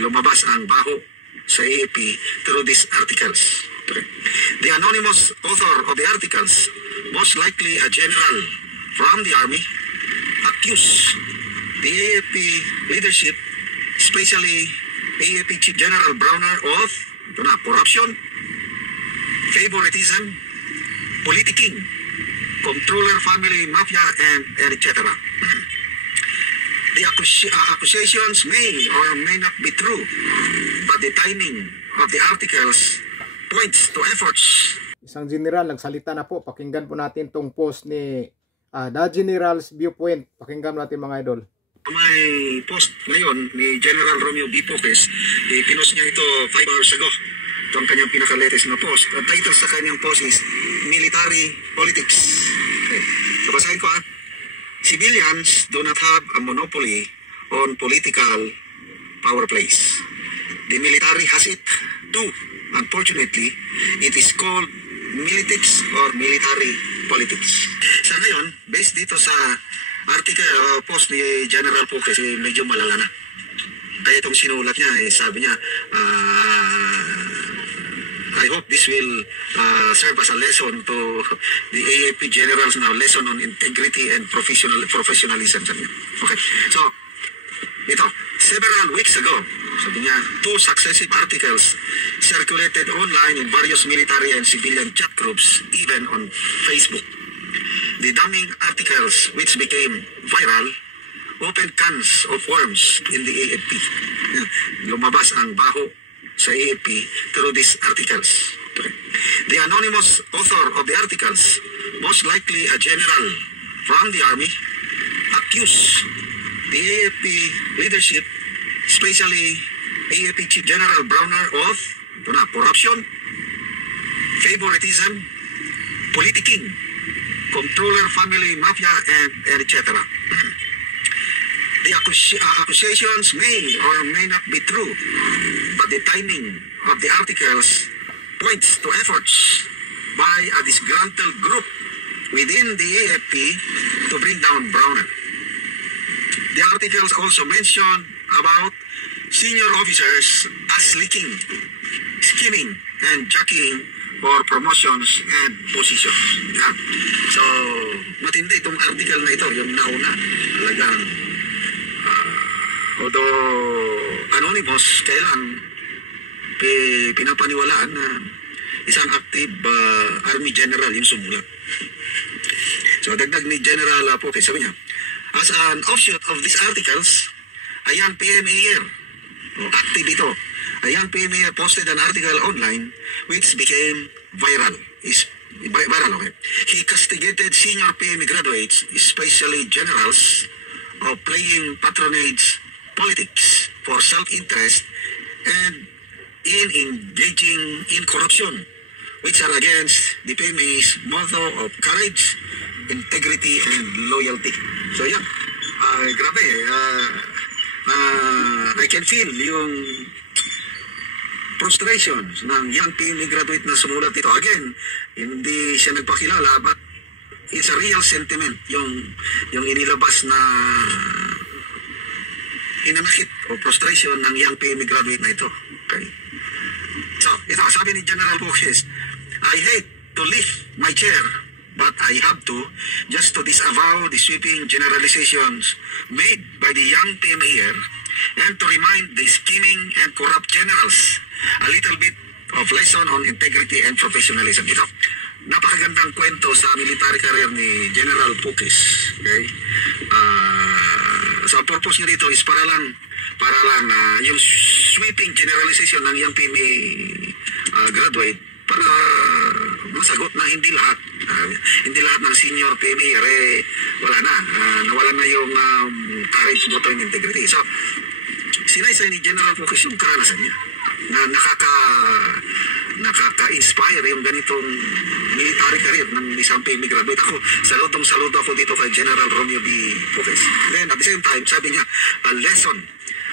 lumabas ang baho sa AFP through these articles. Okay. The anonymous author of the articles, most likely a general from the army, accused the AFP leadership, especially AFP Chief General Browner, of corruption, favoritism, politicking, controller family mafia, and etc. The accusations may or may not be true, but the timing of the articles points to efforts. Isang general nagsalita na po. Pakinggan po natin tong post ni The General's Viewpoint. Pakinggan natin mga idol. May post ngayon ni General Romeo B. Poques. Pinost niya ito 5 hours ago. Ito ang kanyang pinaka-latest na post. Ang title sa kanyang post is Military Politics. Okay. So basahin ko Civilians do not have a monopoly on political power plays. The military has it too. Unfortunately, it is called militics or military politics. Sa ngayon, based dito sa article post ni General Poques, medyo malala na. Kaya itong sinulat niya, sabi niya, I hope this will serve as a lesson to the AFP generals now, lesson on integrity and professionalism. Okay, so ito, several weeks ago, sabi niya, 2 successive articles circulated online in various military and civilian chat groups, even on Facebook. The damning articles, which became viral, opened cans of worms in the AFP. Lumabas ang baho sa AFP through these articles. Okay. The anonymous author of the articles, most likely a general from the army, accused the AFP leadership, especially AFP Chief General Browner, of corruption, favoritism, politicking, controller family mafia, and etc. The accusations may or may not be true, but the timing of the articles points to efforts by a disgruntled group within the AFP to bring down Browner. The articles also mention about senior officers as leaking, scheming, and jockeying for promotions and positions. Yeah. So, matindi itong article na ito, yung nauna. Talagang although anonymous, kaya lang pinapaniwalaan na isang active army general yung sumulat. So dagdag ni General Poques, sabi niya, as an offshoot of these articles, a young PMAer, active ito, a young PMAer posted an article online which became viral. Okay. He castigated senior PMA graduates, especially generals, of playing patronage politics for self-interest and in engaging in corruption, which are against the PMA's motto of courage, integrity, and loyalty. So yan, grabe, I can feel yung frustration ng young PMA graduate na sumulat ito. Again, hindi siya nagpakilala, but it's a real sentiment, yung inilabas na hinanakit o frustration ng young PMA graduate na ito. Okay. So, ito, sabi ni General Poques, I hate to lift my chair, but I have to, just to disavow the sweeping generalizations made by the young PMA here, and to remind the scheming and corrupt generals a little bit of lesson on integrity and professionalism. Ito, napakagandang kwento sa military career ni General Poques. Okay? So, ang purpose niya dito is para lang yung sweeping generalization ng young PMA graduate, para masagot na hindi lahat ng senior PMA wala na, nawalan na yung courage, motto, and integrity. So, sinaysay ni General Poques yung karanasan niya na nakaka-inspire yung ganitong military career ng isang PMA graduate. Ako, saludo ako dito kay General Romeo B. Poques. Then, at the same time, sabi niya, a lesson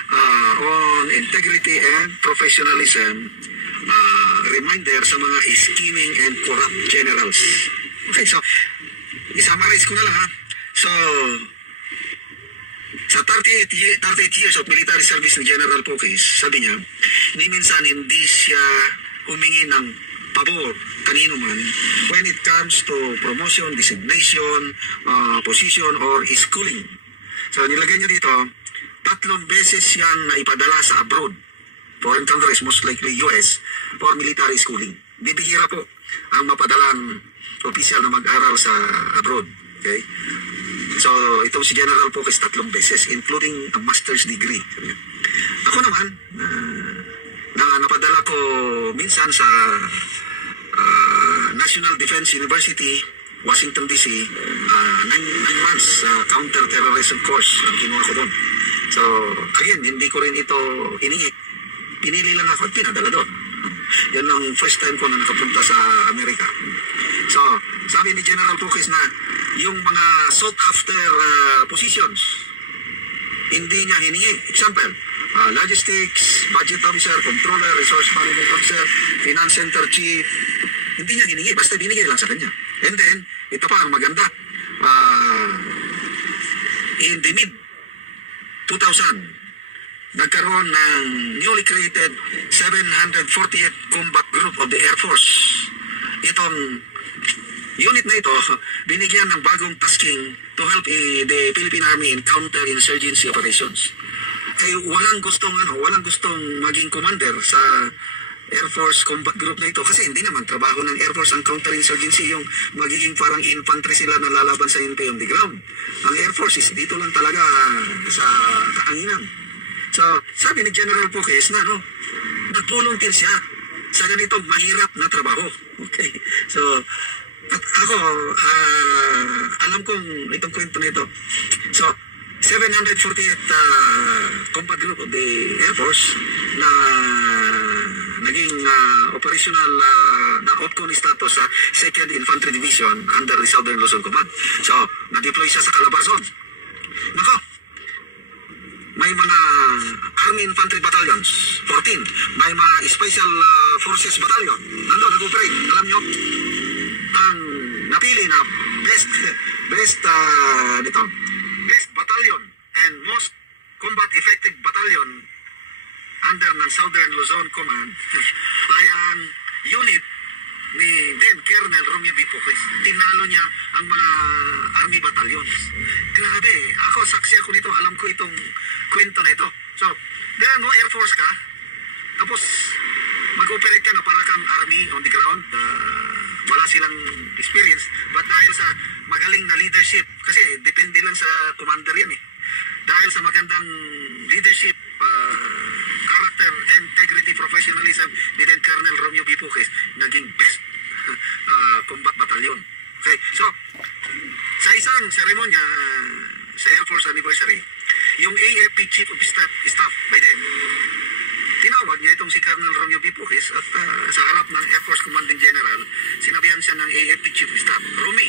on integrity and professionalism, reminder sa mga scheming and corrupt generals. Okay, so, isummarize ko na lang ha. So, sa 38 years of military service ni General Pukis, sabi niya, ni minsan hindi siya humingi ng pabor kanino man when it comes to promotion, designation, position, or schooling. So nilagay niya dito, 3 beses siyang naipadala sa abroad, foreign countries, most likely US, for military schooling. Bibihira po ang mapadalang opisyal na mag-aral sa abroad. Okay? So, itong si General Pukis 3 beses, including a master's degree. Ako naman, napadala ko minsan sa National Defense University, Washington DC, 9 months counter-terrorism course ang kinuha ko doon. So, again, hindi ko rin ito iningi. Pinili lang ako at pinadala doon. Yan ang first time ko na nakapunta sa Amerika. So, sabi ni General Pukis na yung mga sought-after positions, hindi niya hiningi. Example, logistics, budget officer, controller, resource management officer, finance center chief, hindi niya hiningi, basta binigay lang sa kanya. And then, ito pa ang maganda, in the mid-2000, nagkaroon ng newly created 748th Combat Group of the Air Force. Itong unit na ito, binigyan ng bagong tasking to help the Philippine Army in counter-insurgency operations. Walang gustong maging commander sa Air Force Combat Group na ito kasi hindi naman trabaho ng Air Force ang counter-insurgency, yung magiging parang infantry sila na lalaban sa NP on the ground. Ang Air Force is dito lang talaga sa kahanginan. So, sabi ni General Pukis na nagvolunteer siya sa ganitong mahirap na trabaho. Okay. So, at ako, alam kong itong kwento na ito. So, 748th Combat Group of the Air Force na naging operational na OPCON status sa 2nd Infantry Division under the Southern Luzon Command. So, na-deploy siya sa Calabarzon. Nako, may mga Army Infantry Battalions, 14. May mga Special Forces Battalion. Nandun, nag-operate. Alam nyo, ang napili na best battalion and most combat effective battalion under ng Southern Luzon Command ay ang unit ni then Colonel Romeo B. Pukis. Tinalo niya ang mga army battalions. Grabe, ako saksi ako nito, alam ko itong kwento na ito. So, dahil mo Air Force ka, tapos mag-operate ka na para kang army on the ground, wala silang experience, but dahil sa magaling na leadership, kasi depende lang sa commander yan eh. Dahil sa magandang leadership, character, integrity, professionalism ni then Colonel Romeo B. Pukis, naging best combat battalion. Okay, so sa isang seremonya sa Air Force Anniversary, yung AFP Chief of Staff by then, tinawag niya itong si Colonel Romeo B. Pukis at sa harap ng Air Force Commanding General, sinabihan siya ng AFP Chief of Staff, Romy,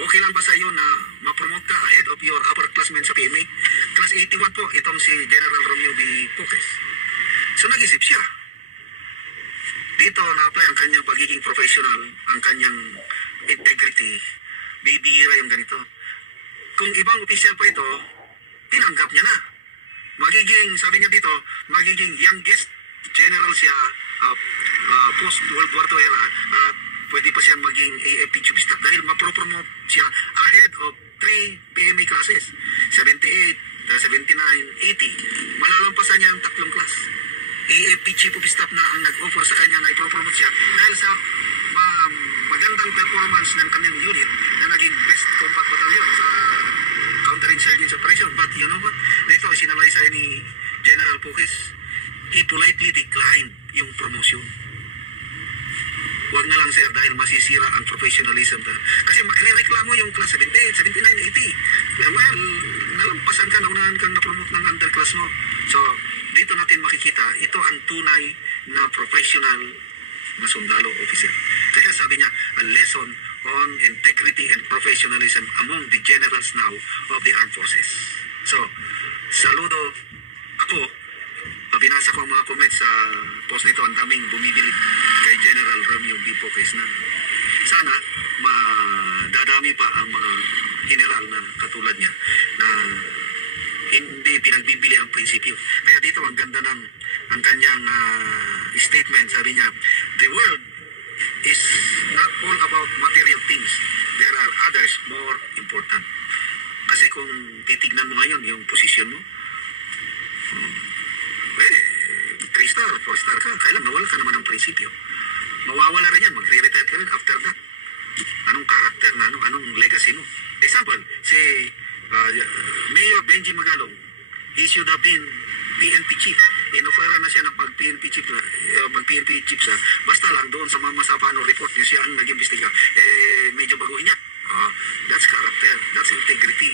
okay lang ba sa iyo na ma-promote ka ahead of your upperclassmen sa PMA? Class 81 po, itong si General Romeo B. Pukis. So nag-isip siya. Dito na-apply ang kanyang pagiging professional, ang kanyang integrity, bibihira yung ganito. Kung ibang opisyal pa ito, tinanggap niya na. Magiging, sabi niya dito, magiging youngest general siya post-World War II era at pwede pa siyang maging AFP Chief Staff dahil mapropromote siya ahead of 3 PMA classes, 78, 79, 80. Malalampasan niya ang 3 class. AFP Chief of Staff na ang nag-offer sa kanya na ipropromote siya dahil sa magandang performance ng kanyang unit na naging best combat battalion sa counterinsurgency operation. But you know what? Dito sinalaysay ni General Pukis, he politely declined yung promotion. Huwag na lang sir dahil masisira ang professionalism. Kasi makireklamo yung class 78, 79, 80. Well, nalampasan ka, naunahan kang na-promote ng underclass mo. So, dito natin makikita, ito ang tunay na professional na sundalo officer. Kaya sabi niya, a lesson on integrity and professionalism among the generals now of the armed forces. So, saludo ako. Binasa ko ang mga comments sa post nito, ang daming bumibilib kay General Romeo B. Pukis na sana madadami pa ang mga general na katulad niya na hindi pinagbibili ang prinsipyo. Kaya dito ang ganda ng ang kanyang statement. Sabi niya, the world is not all about material things. There are others more important. Kasi kung titignan mo ngayon yung posisyon mo, 3 star, 4 star ka, kailan nawala ka naman ng prinsipyo. Mawawala rin yan, magre-retire ka rin after that. Anong karakter na, anong legacy mo? Example, si Mayor Benji Magalong, he should have been PNP chief. Inofera na siya ng pag-PNP chief, mag-PNP chief siya. Basta lang doon sa mga masapano report niya siya ang nag-imbestiga. Medyo baguhin niya. That's character, that's integrity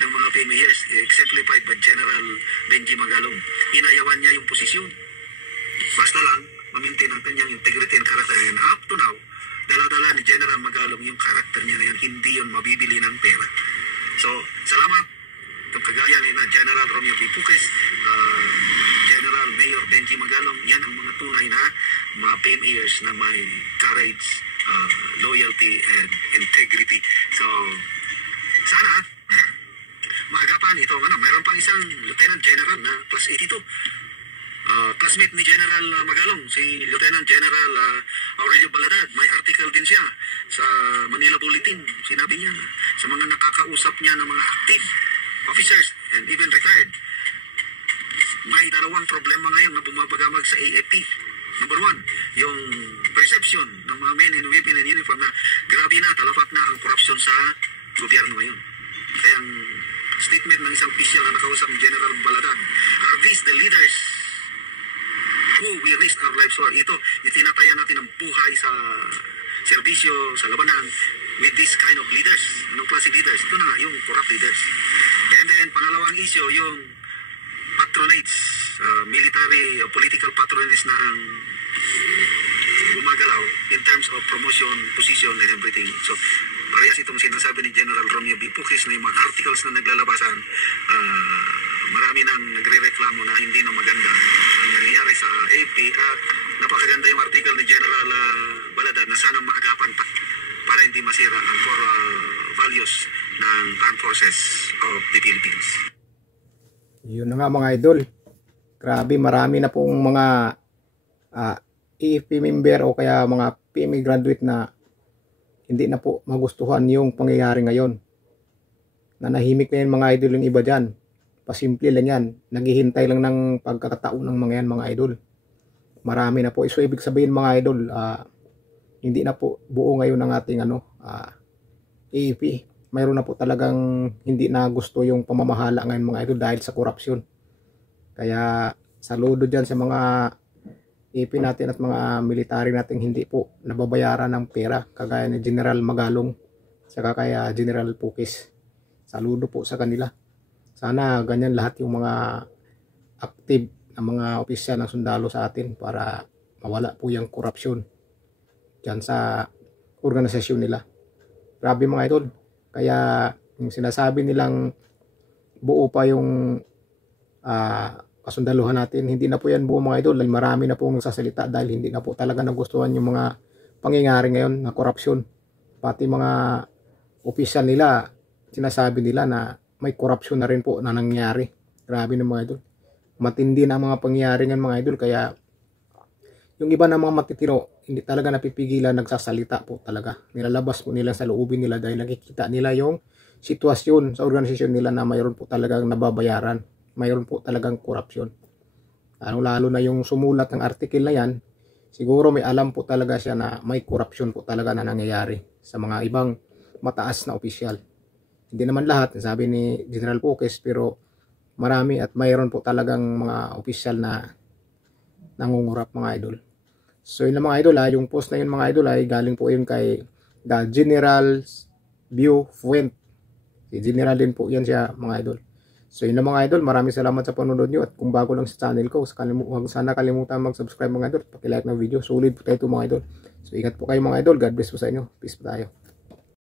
ng mga mayors, exemplified by General Benji Magalong. Inayawan niya yung posisyon. Basta lang, mamintain ang kanyang integrity and character. And up to now, dala-dala ni General Magalong yung character niya na yan, hindi yun mabibili ng pera. So, salamat. Itong kagaya ni na General Romeo P. Puques, General Mayor Benji Magalong, yan ang mga tunay na mga mayors na may courage, loyalty, and integrity. So, sana, maagapan ito. Mayroon pang isang Lieutenant General na plus 82. Classmate ni General Magalong, si Lieutenant General Aurelio Baladad, may article din siya sa Manila Bulletin. Sinabi niya sa mga nakakausap niya ng mga active officers and even retired, may dalawang problema ngayon na bumabagamag sa AFP. Number 1, yung perception ng mga men in women in uniform na grabe na, talapak na ang korupsyon sa gobyerno ngayon. Kaya ang statement ng isang official na nakausap ni General Baladad, are these the leaders who we risk our lives for? Ito, itinatayan natin ang buhay sa serbisyo, sa labanan with this kind of leaders. Anong klase leaders? Ito na nga, yung corrupt leaders. And then, pangalawang issue, yung patronage, military o political patronage na ang gumagalaw in terms of promotion, position, and everything. So, parehas itong sinasabi ni General Romeo B. Puques na yung mga articles na naglalabasan, marami nang nagre-reklamo na hindi na maganda ang nangyayari sa AP. Napakaganda yung article ni General Baladad na sana maagapan pa para hindi masira ang core values ng armed forces of the Philippines. Yun na nga mga idol. Grabe, marami na pong mga AFP member o kaya mga PMA graduate na hindi na po magustuhan yung pangyayari ngayon. Nanahimik na yan mga idol yung iba dyan. Pasimple lang yan. Naghihintay lang ng pagkakataon ng mga yan mga idol. Marami na po. So ibig sabihin mga idol, hindi na po buo ngayon ng ating AFP. Mayroon na po talagang hindi na gusto yung pamamahala ngayon mga idol dahil sa korupsyon. Kaya saludo dyan sa mga AP natin at mga military natin hindi po nababayaran ng pera kagaya ni General Magalong saka kaya General Puques. Saludo po sa kanila. Sana ganyan lahat yung mga active na mga opisyal ng sundalo sa atin para mawala po yung korupsyon dyan sa organisasyon nila. Grabe mga idol. Kaya yung sinasabi nilang buo pa yung kasundaluhan natin, hindi na po yan buo mga idol dahil marami na po nagsasalita dahil hindi na po talaga nagustuhan yung mga pangyayari ngayon na korupsyon. Pati mga opisyal nila, sinasabi nila na may korupsyon na rin po na nangyari. Grabe na mga idol. Matindi na mga pangyayari ngayon mga idol, kaya yung iba na mga matitiro, hindi talaga napipigilan, nagsasalita po talaga. Nilalabas po nila sa loobin nila dahil nakikita nila yung sitwasyon sa organisasyon nila na mayroon po talagang nababayaran. Mayroon po talagang korupsyon. Lalo na yung sumulat ng article na yan, siguro may alam po talaga siya na may korupsyon po talaga na nangyayari sa mga ibang mataas na opisyal. Hindi naman lahat, sabi ni General Puques, pero marami at mayroon po talagang mga opisyal na nangungurap mga idol. So yun na mga idol, yung post na yun mga idol ay galing po yun kay The General's View Point. Si General din po yan siya mga idol. So yun na mga idol, maraming salamat sa panonood nyo at kung bago lang sa channel ko, huwag sana kalimutan mag-subscribe mga idol, paki-like ng video. Solid po tayo mga idol. So ingat po kayo mga idol, God bless po sa inyo. Peace po tayo.